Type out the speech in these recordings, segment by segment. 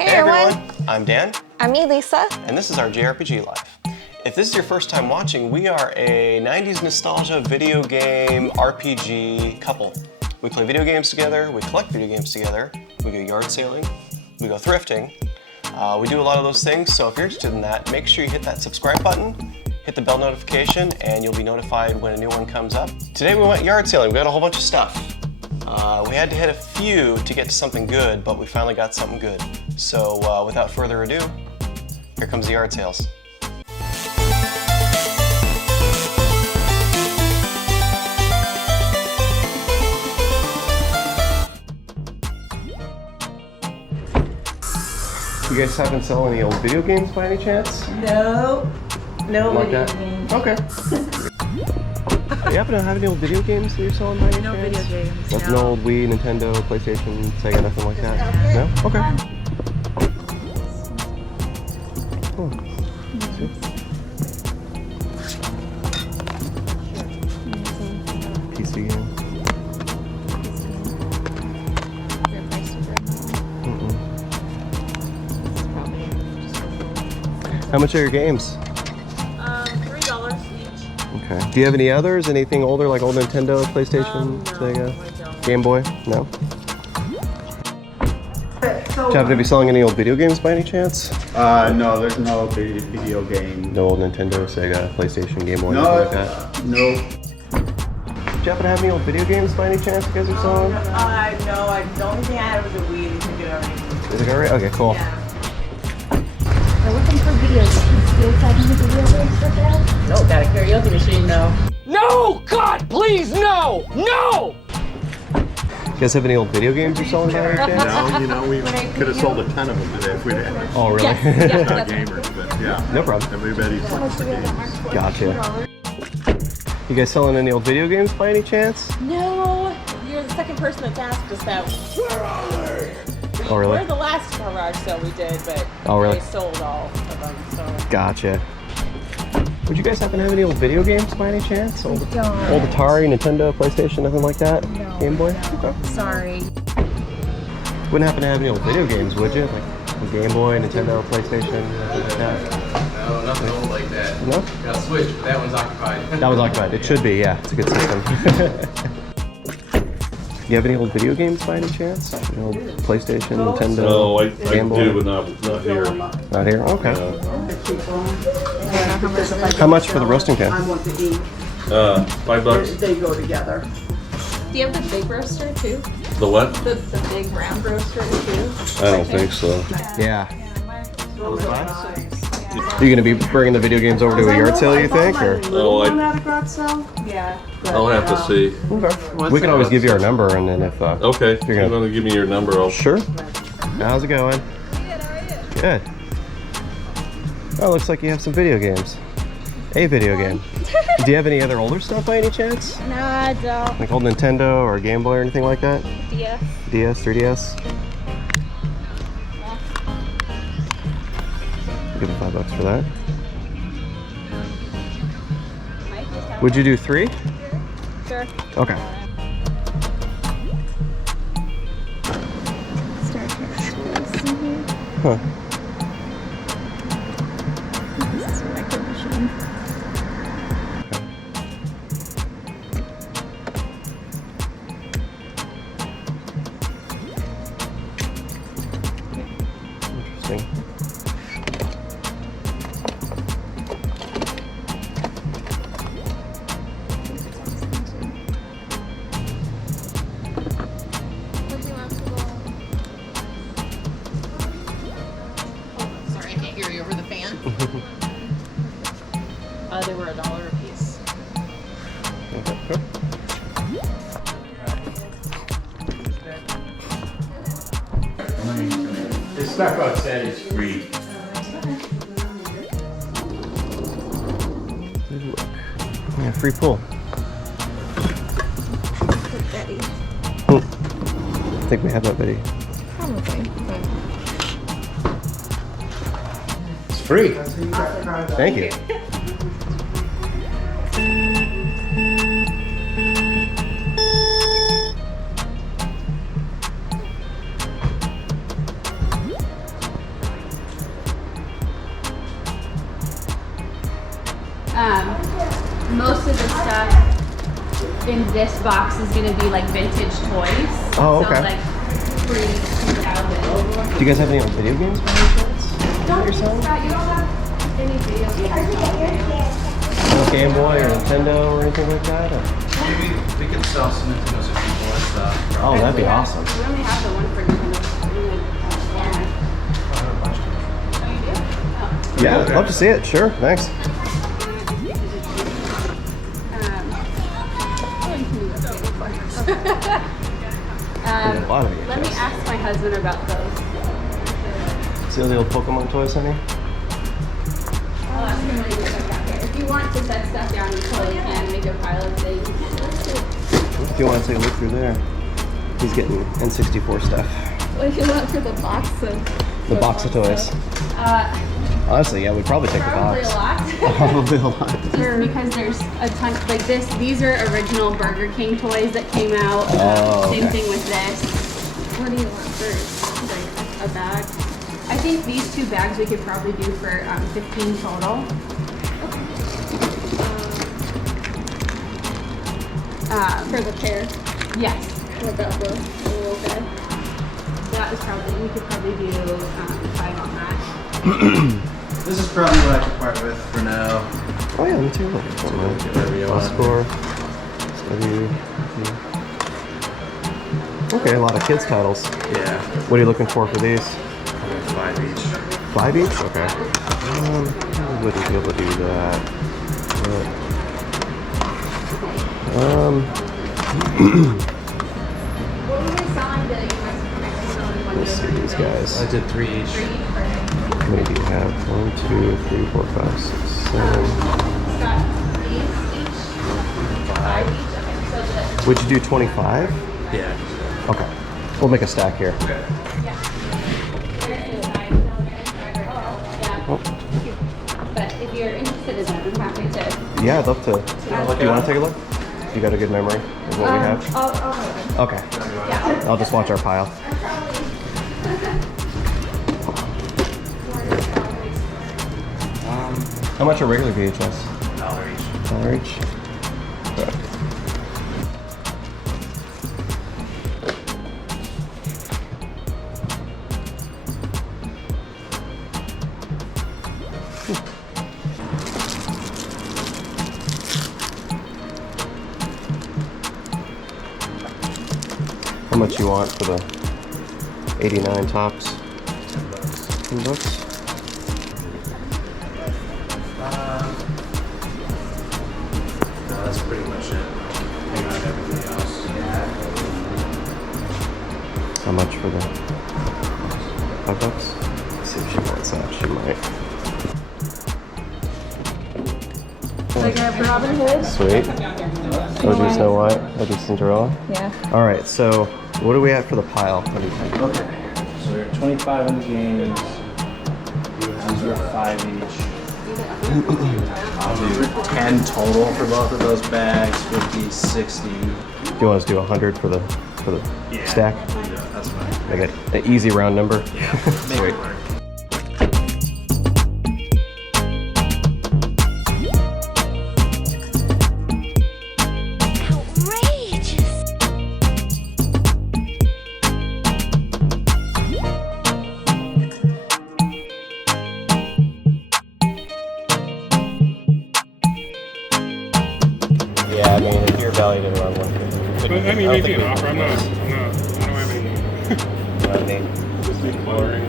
Hey everyone, I'm Dan. I'm me, Lisa. And this is our JRPG Life. If this is your first time watching, we are a 90s nostalgia video game RPG couple. We play video games together, we collect video games together, we go yard sailing, we go thrifting. We do a lot of those things, so if you're interested in that, make sure you hit that subscribe button, hit the bell notification, and you'll be notified when a new one comes up. Today we went yard sailing. We got a whole bunch of stuff. We had to hit a few to get to something good, but we finally got something good. So without further ado, here comes the yard sales. You guys haven't sold any old video games by any chance? No. No like video that? games. Okay. You happen to have any old video games that you're selling by any No chance? video games, Like no. no old Wii, Nintendo, PlayStation, Sega, nothing like that? No? Okay. Cool. PC game. How much are your games? $3 each. Okay. Do you have any others? Anything older, like old Nintendo, PlayStation, No, Sega, I don't. Game Boy? No? Do you happen to be selling any old video games by any chance? No, there's no video game. No old Nintendo, Sega, PlayStation, Game Boy, No, anything like that? no. Do you happen to have any old video games by any chance you guys are selling? No, the only thing I had was a Wii and took it already. Is it alright? Okay, cool. Yeah. We're looking for video games. Do you guys have any video games for sale? No, got a karaoke machine though. No! God, please, no! No! You guys have any old video games you're selling by any chance? No, you know, we could have sold a ton of them today if we'd had Oh, really? not gamers, but yeah. No problem. Everybody's looking for games. Gotcha. You guys selling any old video games by any chance? No, you're the second person that's asked us that. Oh, really? We're the last garage sale we did, but Oh, really? they sold all of them, so. Gotcha. Would you guys happen to have any old video games by any chance? Old Atari, Nintendo, PlayStation, nothing like that? No. Game Boy? No. Okay. Sorry. Wouldn't happen to have any old video games, would you? Like a Game Boy, Nintendo, PlayStation, nothing like that? No, nothing old like that. No? Got a Switch, but that one's occupied. That was occupied. It should be, yeah. It's a good system. You have any old video games by any chance? Any old PlayStation, Nintendo, No, I Game Boy? do, but not here. Not here? Okay. How much for the roasting pan? $5. They go together. Do you have the big roaster too? The what? The big round roaster too? I don't think so. Yeah. Are you going to be bringing the video games over to a yard sale, you think? Or? Oh, Yeah. I'll have to see. Okay. We can always give you our number, and then if... Okay, if You're you're gonna- gonna give me your number, I'll... Sure. How's it going? Good. Oh, looks like you have some video games. A video game. Do you have any other older stuff by any chance? No, I don't. Like old Nintendo or Game Boy or anything like that? DS. DS, 3DS? Give him $5 for that. Would you do 3? Sure. Okay. Huh. This is a record machine. Interesting. Sorry, I can't hear you over the fan. They were $1 a piece. The stuff outside is free. Yeah, free pool. Betty. I think we have that, Betty. Probably. It's free. Thank you. Most of the stuff in this box is gonna be like vintage toys. Oh, okay. So like pre-2000. Do you guys have any video games by any chance? Don't you don't have any video games. No Game Boy or Nintendo or anything like that? Or? We could sell some Nintendo 64 stuff. Oh, that'd be awesome. We only have the one for Nintendo. Yeah, I'd love to see it. Sure, thanks. A lot of Let me ask my husband about those. See all the old Pokemon toys, honey? I'll ask him when he gets back out here. If you want to set stuff down, you totally can make a pile of things. If you want to take a look through there, he's getting N64 stuff. What if you want for the box of The box of toys. Honestly, yeah, we'd probably take the probably box. a lot. Probably a lot. Just because there's a ton, like this, these are original Burger King toys that came out. Oh, Same okay. thing with this. What do you want first? Like a bag? I think these two bags we could probably do for 15 total. For the pair? Yes. What that was? Okay. That was probably, we could probably do 5 on that. This is probably what I can part with for now. Oh yeah, me too. Whatever you want. Score. Okay, a lot of kids titles. Yeah. What are you looking for these? 5 each. 5 each? Okay. Wouldn't be able to do that. What were they selling that you must selling one Let's see these guys. I did 3 each. How many do you have? 1, 2, 3, 4, 5, 6, 7. Got these each? 5 each? Okay, so the, Would you do 25? Yeah. Okay. We'll make a stack here. Okay. yeah. But if you're interested in that, I'm happy to. Yeah, I'd love to. Do you want to take a look? You got a good memory of what we have? Okay. Yeah. I'll just watch our pile. How much are regular VHS? $1 each. $1 each? Okay. How much you want for the 89 tops? 10 bucks? No, that's pretty much it. Hang on everything else. How much for the $5? Let's see if she wants that. She might. Like a Robin Hood? Sweet. OG Snow White, OG Cinderella. Yeah. All right, so what do we have for the pile? What do you think? Okay, so we're at 25 on the games. These are 5 each. I'll do 10 total for both of those bags, would be 60. Do you want us to do 100 for the stack? Yeah, that's fine. Make it an easy round number. Yeah, make it work. Yeah, I mean, if you're valued at around 150. But I mean, maybe an offer. I don't have any. What I mean, Just inquiring.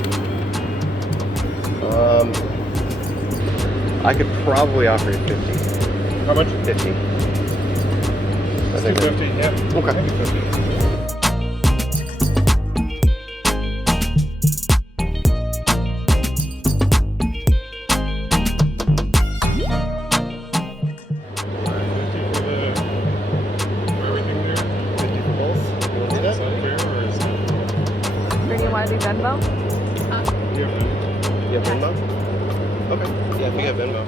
I could probably offer you 50. How much? 50. I think 250. Yeah. Okay. Maybe 50. Or do you want to do Venmo? You have Venmo? Okay. Yeah, if you have Venmo.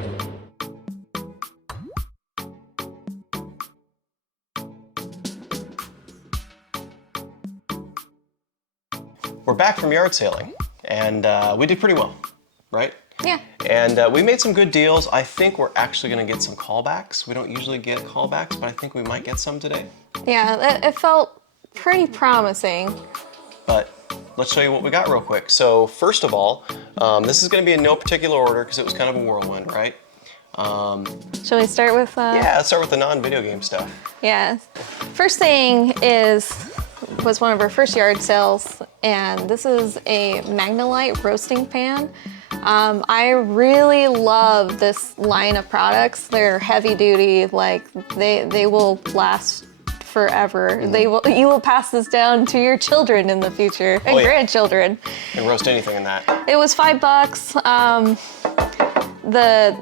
We're back from yard sailing, and we did pretty well, right? Yeah. And we made some good deals. I think we're actually gonna get some callbacks. We don't usually get callbacks, but I think we might get some today. Yeah, it felt pretty promising. But let's show you what we got real quick. So first of all, this is gonna be in no particular order because it was kind of a whirlwind, right? Shall we start with? Yeah, let's start with the non-video game stuff. Yeah. First thing was one of our first yard sales, and this is a Magnolite roasting pan. I really love this line of products. They're heavy duty, like they will last forever. You will pass this down to your children in the future and grandchildren. You can roast anything in that. It was $5. The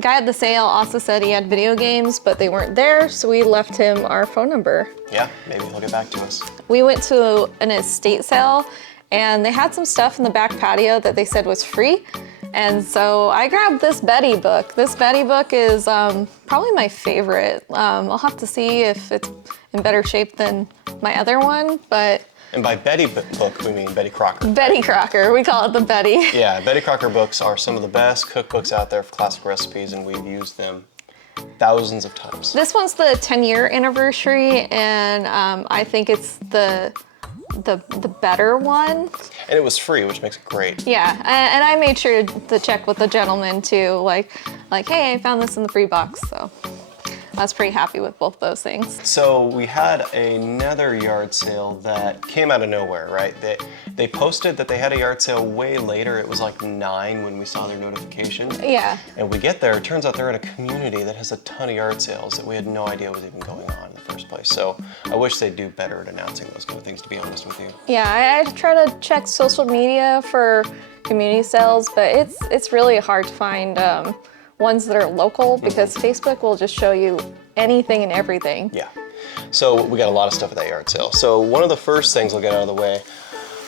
guy at the sale also said he had video games, but they weren't there, so we left him our phone number. Yeah, maybe he'll get back to us. We went to an estate sale, and they had some stuff in the back patio that they said was free. And so I grabbed this Betty book. This Betty book is probably my favorite. I'll have to see if it's in better shape than my other one, but... And by Betty book, we mean Betty Crocker. Betty Crocker, we call it the Betty. Yeah, Betty Crocker books are some of the best cookbooks out there for classic recipes, and we've used them thousands of times. This one's the 10-year anniversary, and I think it's the better one. And it was free, which makes it great. Yeah, and I made sure to check with the gentleman too, like, hey, I found this in the free box, so I was pretty happy with both those things. So we had another yard sale that came out of nowhere, right? They posted that they had a yard sale way later. It was like 9 when we saw their notification. Yeah. And we get there, it turns out they're in a community that has a ton of yard sales that we had no idea was even going on in the first place. So I wish they'd do better at announcing those kind of things, to be honest with you. Yeah, I try to check social media for community sales, but it's really hard to find ones that are local because Facebook will just show you anything and everything. Yeah. So we got a lot of stuff at that yard sale. So one of the first things I'll get out of the way,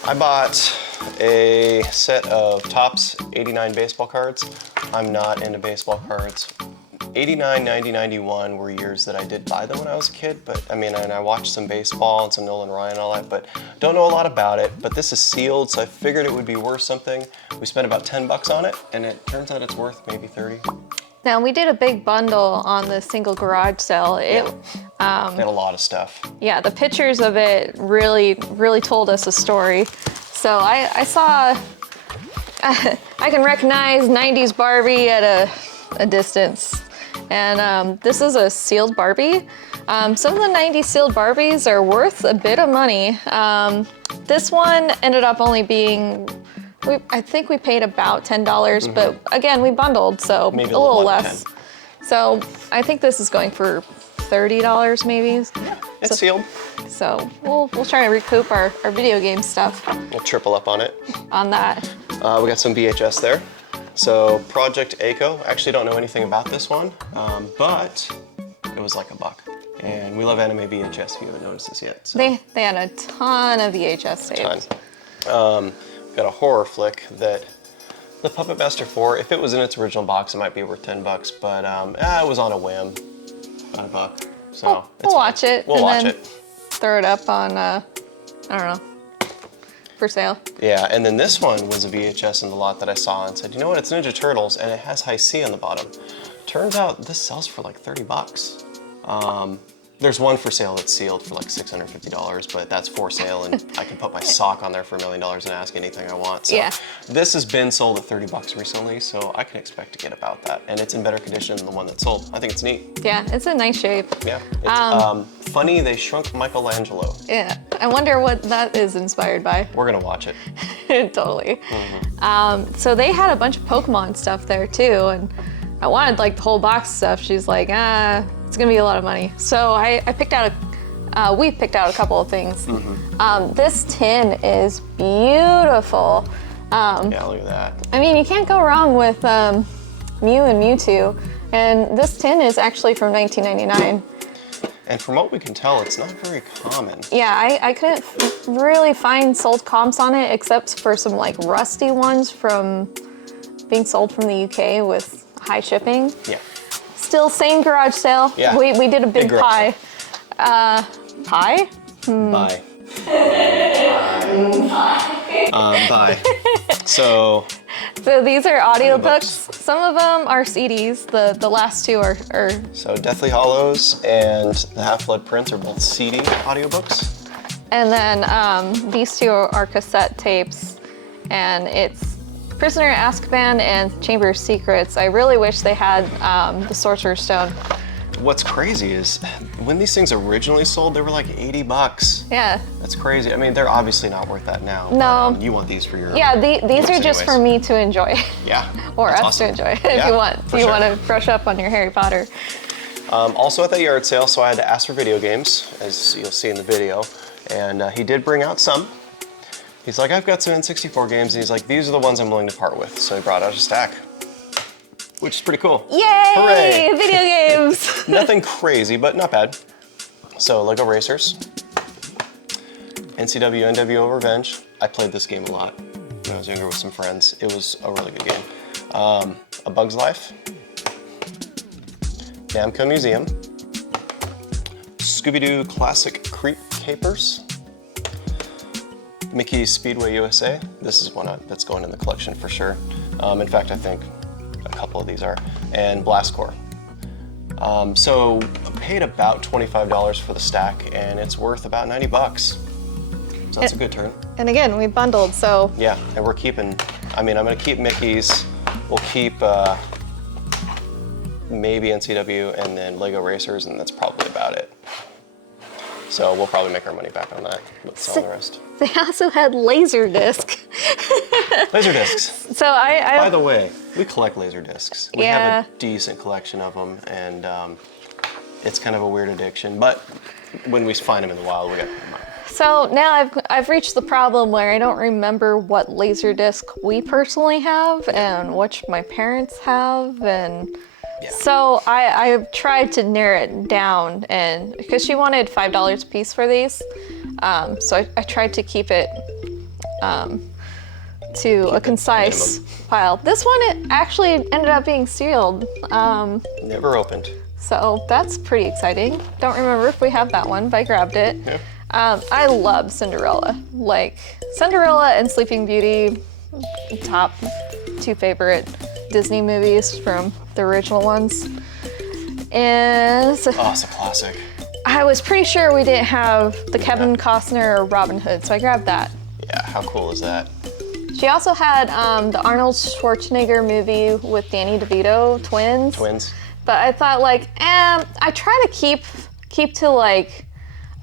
I bought a set of Topps 89 baseball cards. I'm not into baseball cards. 89, 90, 91 were years that I did buy them when I was a kid, but I mean, and I watched some baseball and some Nolan Ryan and all that, but don't know a lot about it. But this is sealed, so I figured it would be worth something. We spent about 10 bucks on it, and it turns out it's worth maybe 30. Now, we did a big bundle on the single garage sale. They had a lot of stuff. Yeah, the pictures of it really told us a story. So I saw, I can recognize 90s Barbie at a distance. And this is a sealed Barbie. Some of the 90s sealed Barbies are worth a bit of money. This one ended up only being, I think we paid about $10, but again, we bundled, so maybe a little less. 10. So I think this is going for $30 maybe. It's sealed. So we'll try to recoup our video game stuff We'll triple up on it. on that. We got some VHS there. So Project A-ko, actually don't know anything about this one, but it was like $1. And we love anime VHS if you haven't noticed this yet. So. They had a ton of VHS tapes. We've got a horror flick that the Puppet Master 4, if it was in its original box, it might be worth $10, but it was on a whim, about $1. So We'll watch it. We'll and watch then it. Throw it up on, I don't know, for sale. Yeah, and then this one was a VHS in the lot that I saw and said, you know what, it's Ninja Turtles and it has high C on the bottom. Turns out this sells for like $30. There's one for sale that's sealed for like $650, but that's for sale and I can put my sock on there for $1 million and ask anything I want. So Yeah. This has been sold at $30 recently, so I can expect to get about that. And it's in better condition than the one that sold. I think it's neat. Yeah, it's a nice shape. Yeah. It's funny they shrunk Michelangelo. Yeah, I wonder what that is inspired by. We're gonna watch it. Totally. So they had a bunch of Pokemon stuff there too, and I wanted like the whole box of stuff. She's like, it's gonna be a lot of money. So I picked out we picked out a couple of things. This tin is beautiful. Yeah, look at that. I mean, you can't go wrong with Mew and Mewtwo, and this tin is actually from 1999. And from what we can tell, it's not very common. Yeah, I couldn't really find sold comps on it except for some like rusty ones from being sold from the UK with high shipping. Yeah. Still same garage sale. Yeah. We did a big garage pie. Pie? Bye. Bye. So So these are audiobooks. Audiobooks. Some of them are CDs. The last two are So Deathly Hollows and The Half-Blood Prince are both CD audiobooks. and then these two are cassette tapes, and it's Prisoner of Azkaban and Chamber of Secrets. I really wish they had the Sorcerer's Stone. What's crazy is when these things originally sold, they were like 80 bucks. Yeah. That's crazy. I mean, they're obviously not worth that now. No. But, you want these for your Yeah, these are use just for anyways. me to enjoy. Yeah. Or that's us awesome. to enjoy, Yeah, if you want. for If you sure. want to brush up on your Harry Potter. Also at that yard sale, so I had to ask for video games, as you'll see in the video, and he did bring out some. He's like, I've got some N64 games, and he's like, these are the ones I'm willing to part with. So he brought out a stack, which is pretty cool. Yay! Hooray! Video games! Nothing crazy, but not bad. So Lego Racers, NCW NWO Revenge. I played this game a lot when I was younger with some friends. It was a really good game. A Bug's Life, Namco Museum, Scooby-Doo Classic Creep Capers, Mickey's Speedway USA. This is one that's going in the collection for sure. In fact, I think a couple of these are. And Blast Corps. So I paid about $25 for the stack, and it's worth about 90 bucks. So that's a good turn. And again, we bundled, so Yeah, and we're keeping, I mean, I'm gonna keep Mickey's, we'll keep maybe NCW and then Lego Racers, and that's probably about it. So we'll probably make our money back on that with all the rest. they also had Laserdisc. Laserdiscs. So I By the way, we collect Laserdiscs. We Yeah. have a decent collection of them, and it's kind of a weird addiction, but when we find them in the wild, we got So now I've reached the problem where I don't remember what Laserdisc we personally have and which my parents have, and so I've tried to narrow it down, and because she wanted $5 a piece for these, so I tried to keep it to a concise pile. This one, it actually ended up being sealed. never opened. So that's pretty exciting. Don't remember if we have that one, but I grabbed it. Yeah. I love Cinderella. Like, Cinderella and Sleeping Beauty, top two favorite Disney movies from the original ones. And Oh, it's a classic. I was pretty sure we didn't have the Kevin Costner or Robin Hood, so I grabbed that. Yeah, how cool is that? She also had the Arnold Schwarzenegger movie with Danny DeVito, twins. Twins. But I thought, like, I try to keep to like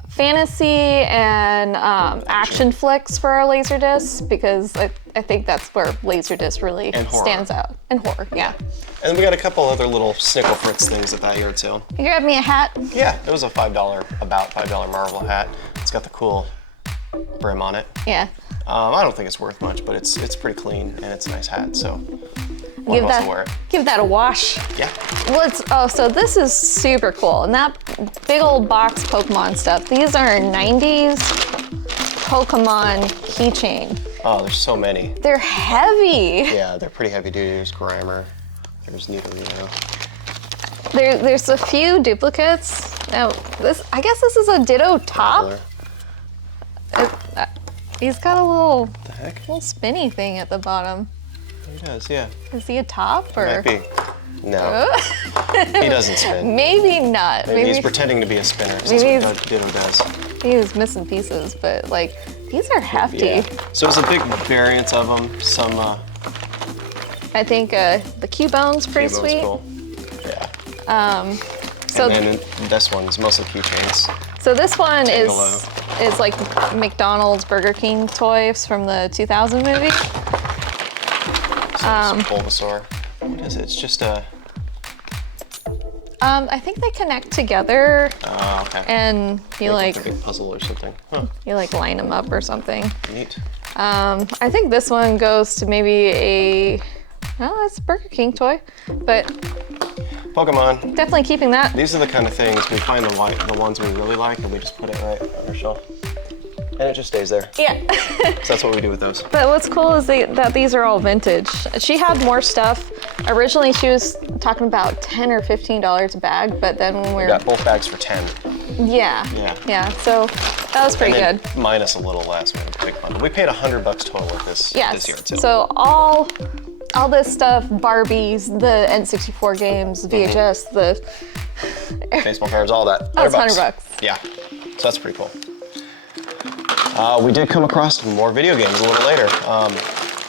fantasy and action flicks for our Laserdisc, because I think that's where Laserdisc really And horror. stands out. And horror, yeah. And then we got a couple other little Snickle Fritz things at that yard sale. You grabbed me a hat. Yeah, it was a about $5 Marvel hat. It's got the cool brim on it. Yeah. I don't think it's worth much, but it's pretty clean and it's a nice hat, so one of us will wear it. Give that a wash. Yeah. So this is super cool. And that big old box Pokemon stuff. These are 90s Pokemon keychain. Oh, there's so many. They're heavy. Yeah, they're pretty heavy duty. There's Grimer. There's Nidorino. There's a few duplicates. Now, I guess this is a Ditto top. He's got a little The heck? spinny thing at the bottom. He does, yeah. Is he a top or? Might be. No, he doesn't spin. Maybe not. Maybe he's pretending to be a spinner. That's maybe what Ditto does. he was missing pieces, but like these are hefty. Yeah. So it's a big variance of them. Some I think the Cubone's pretty Cubone's sweet. cool. Yeah. So And then this one's mostly keychains. so this one Tangelo. is like McDonald's Burger King toys from the 2000 movie. Bulbasaur. What is it? It's just a. I think they connect together Oh, okay. and you Like like a big puzzle or something. Huh. line them up or something. Neat. I think this one goes to maybe it's a Burger King toy, but Pokemon. definitely keeping that. These are the kind of things we find the ones we really like, and we just put it right on our shelf, and it just stays there. Yeah. So that's what we do with those. But what's cool is that these are all vintage. She had more stuff. Originally, she was talking about $10 or $15 a bag, but then when we We were got both bags for 10. yeah. So that was pretty and good. then minus a little less. We had a big bundle. We paid $100 total at this Yes. this yard sale. So all this stuff, Barbies, the N64 games, VHS, the Baseball cards, all that. Oh, it's $100. Yeah, so that's pretty cool. We did come across more video games a little later.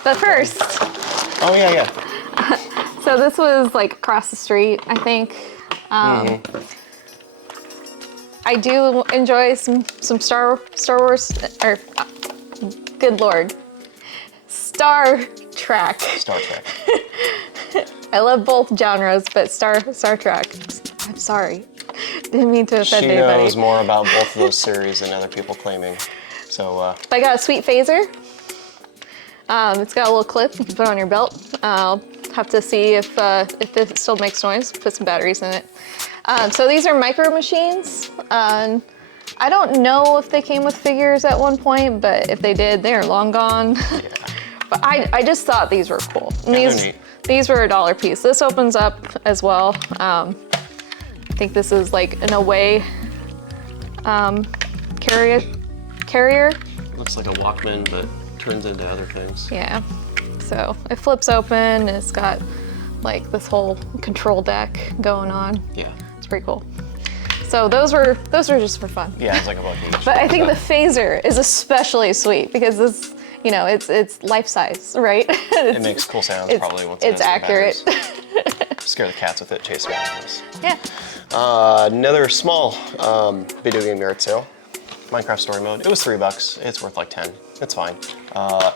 But first, Oh yeah. so this was like across the street, I think. I do enjoy some Star Wars, or good lord, Star Trek. Star Trek. I love both genres, but Star Trek. I'm sorry, didn't mean to offend She anybody. knows more about both of those series than other people claiming. So I got a sweet phaser. It's got a little clip you can put on your belt. I'll have to see if it still makes noise. Put some batteries in it. So these are micro machines. I don't know if they came with figures at one point, but if they did, they are long gone. yeah. But I just thought these were cool. And Yeah, they're neat. these were $1 a piece. This opens up as well. I think this is like an away carrier. Looks like a Walkman, but turns into other things. Yeah. So it flips open and it's got like this whole control deck going on. Yeah. It's pretty cool. So those were just for fun. Yeah, it's like a buck each. But I think the phaser is especially sweet because it's, you know, it's life size, right? It makes cool sounds probably once it's it has accurate. batteries. Scare the cats with it, chase animals. Yeah. Another small video game yard sale. Minecraft Story Mode. It was $3. It's worth like 10. It's fine. I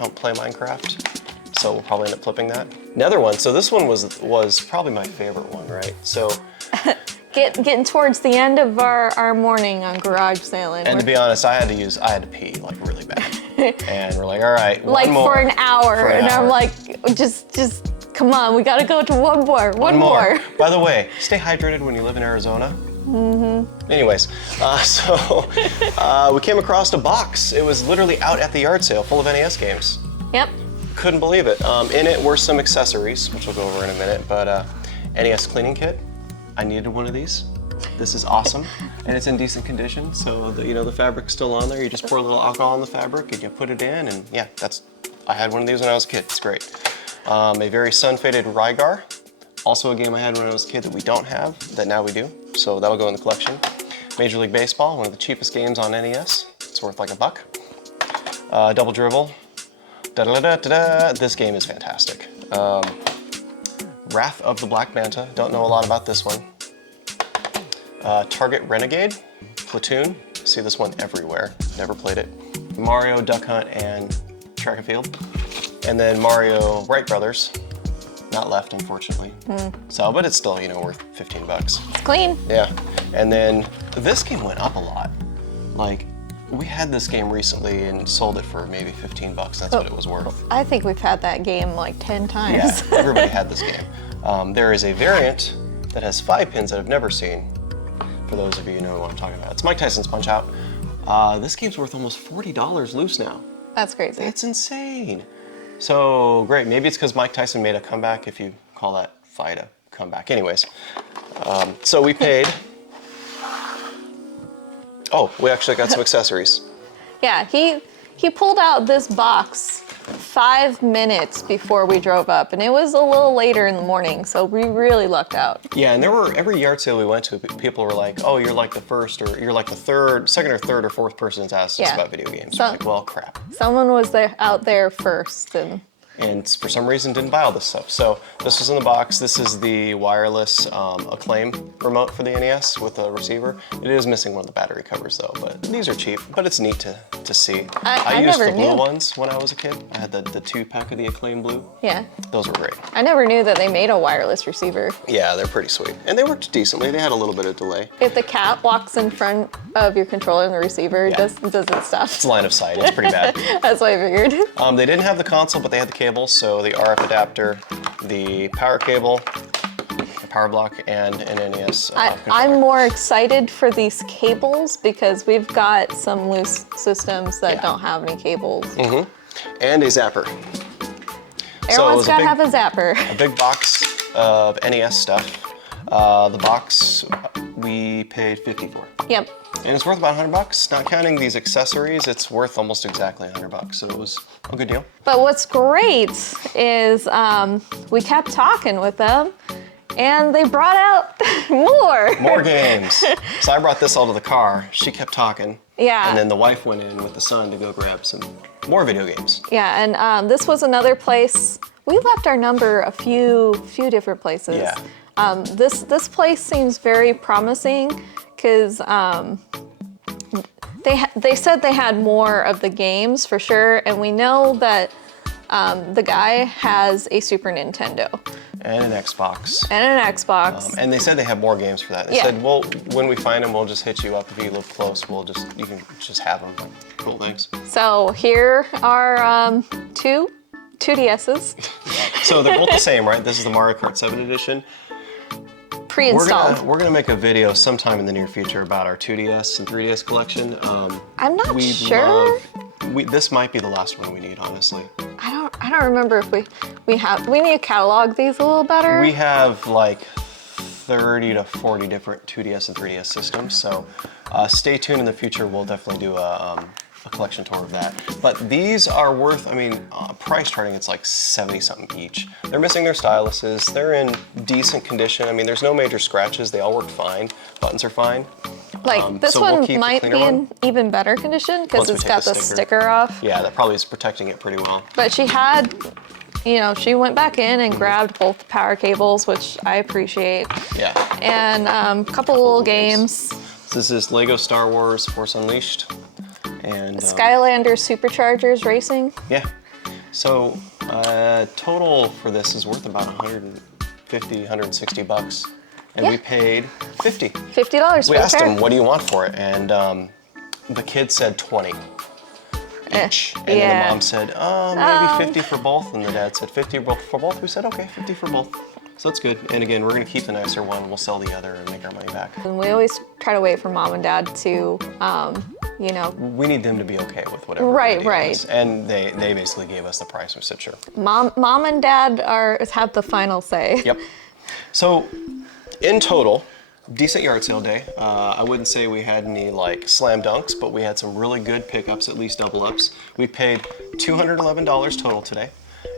don't play Minecraft, so we'll probably end up flipping that. Another one. So this one was probably my favorite one, right? So Getting towards the end of our morning on garage sailing. and to be honest, I had to pee like really bad, and we're like, all right, one like more. for an hour, For an and I'm hour. like, just come on, we gotta go to one more. By the way, stay hydrated when you live in Arizona. Anyways, so we came across a box. It was literally out at the yard sale, full of NES games. Yep. Couldn't believe it. In it were some accessories, which we'll go over in a minute, but NES cleaning kit. I needed one of these. This is awesome, and it's in decent condition. So the fabric's still on there. You just pour a little alcohol in the fabric, and you put it in, and yeah, I had one of these when I was a kid. It's great. A very sun-faded Rygar. Also a game I had when I was a kid that we don't have, that now we do. So that'll go in the collection. Major League Baseball, one of the cheapest games on NES. It's worth like $1. Double Dribble. Da-da-da-da-da. This game is fantastic. Wrath of the Black Manta. Don't know a lot about this one. Target Renegade. Platoon. See this one everywhere. Never played it. Mario, Duck Hunt, and Track and Field. And then Mario Wright Brothers. Not left, unfortunately. So, but it's still, worth $15. It's clean. Yeah. And then this game went up a lot. Like, we had this game recently and sold it for maybe $15. That's what it was worth. I think we've had that game like 10 times. Yeah, everybody had this game. There is a variant that has 5 pins that I've never seen. For those of you who know what I'm talking about. It's Mike Tyson's Punch-Out. This game's worth almost $40 loose now. That's crazy. That's insane. So great, maybe it's because Mike Tyson made a comeback, if you call that fight a comeback. Anyways, so we paid. Oh, we actually got some accessories. Yeah, he pulled out this box 5 minutes before we drove up, and it was a little later in the morning, so we really lucked out. Yeah, and every yard sale we went to, people were like, "Oh, you're like the first, or you're like the second or third or fourth person that's asked us Yeah. about video games." So- We're like, well, crap. Someone was out there first, and And for some reason didn't buy all this stuff. So this was in the box. This is the wireless Acclaim remote for the NES with a receiver. It is missing one of the battery covers though, but these are cheap, but it's neat to see. I used never the blue knew. ones when I was a kid. I had the 2-pack of the Acclaim Blue. yeah. Those were great. I never knew that they made a wireless receiver. Yeah, they're pretty sweet. And they worked decently. They had a little bit of delay. If the cat walks in front of your controller and the receiver, Yeah. it doesn't stop. It's line of sight. It's pretty bad. That's what I figured. They didn't have the console, but they had the cables. So the RF adapter, the power cable, the power block, and an NES I'm controller. more excited for these cables because we've got some loose systems that Yeah. don't have any cables. And a zapper. So it Everyone's was got to have a zapper. a big box of NES stuff. The box we paid $50 for. Yep. And it's worth about $100. Not counting these accessories, it's worth almost exactly $100. So it was a good deal. But what's great is we kept talking with them, and they brought out more. More games. So I brought this all to the car. She kept talking. Yeah. And then the wife went in with the son to go grab some more video games. Yeah, and this was another place. We left our number a few different places. Yeah. This place seems very promising because they said they had more of the games for sure, and we know that the guy has a Super Nintendo. And an Xbox. And an Xbox. And they said they have more games for that. They said, well, when we find them, we'll just hit you up. If you live close, you can just have them. Cool, thanks. So here are two 2DSs. So they're both the same, right? This is the Mario Kart 7 edition. Pre-installed. We're gonna make a video sometime in the near future about our 2DS and 3DS collection. I'm not sure. This might be the last one we need, honestly. I don't remember if we need to catalog these a little better. We have like 30 to 40 different 2DS and 3DS systems, so stay tuned in the future. We'll definitely do a collection tour of that. But these are worth, price charting, it's like 70 something each. They're missing their styluses. They're in decent condition. I mean, there's no major scratches. They all work fine. Buttons are fine. Like this so we'll one keep the might cleaner be in one. even better condition because Once we it's take got the the sticker. sticker off. Yeah, that probably is protecting it pretty well. But she had, she went back in and grabbed both the power cables, which I appreciate. Yeah. And a couple little games. This is Lego Star Wars Force Unleashed. And Skylander Superchargers Racing. Yeah. So total for this is worth about 150, 160 bucks. And we paid $50. $50 for We the asked pair. him, what do you want for it? And the kid said 20 each. And then yeah. the mom said, maybe 50 for both. And the dad said 50 for both. We said, okay, 50 for both. So that's good. And again, we're gonna keep the nicer one. We'll sell the other and make our money back. And we always try to wait for mom and dad to, We need them to be okay with whatever. Right, the deal right. is. And they basically gave us the price. We said, sure. Mom and dad have the final say. Yep. So in total, decent yard sale day. I wouldn't say we had any like slam dunks, but we had some really good pickups, at least double ups. We paid $211 total today.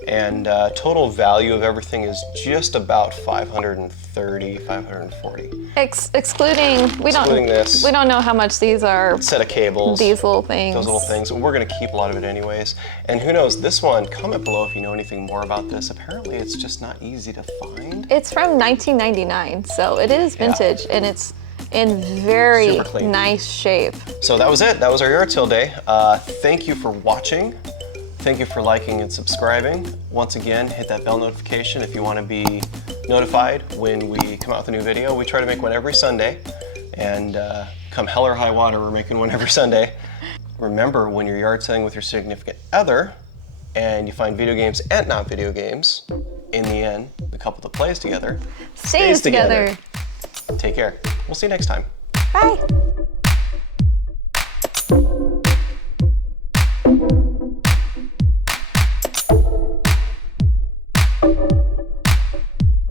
And total value of everything is just about $530, $540. Excluding this. We don't know how much these are. Set of cables. These little things. Those little things. We're gonna keep a lot of it anyways. And who knows, this one, comment below if you know anything more about this. Apparently it's just not easy to find. It's from 1999, so it is vintage, and it's in very Super clean. nice shape. So that was it. That was our yard sale day. Thank you for watching. Thank you for liking and subscribing. Once again, hit that bell notification if you want to be notified when we come out with a new video. We try to make one every Sunday, and come hell or high water, we're making one every Sunday. Remember, when you're yard selling with your significant other and you find video games and not video games, in the end, the couple that plays together Stays together. Take care. We'll see you next time. Bye.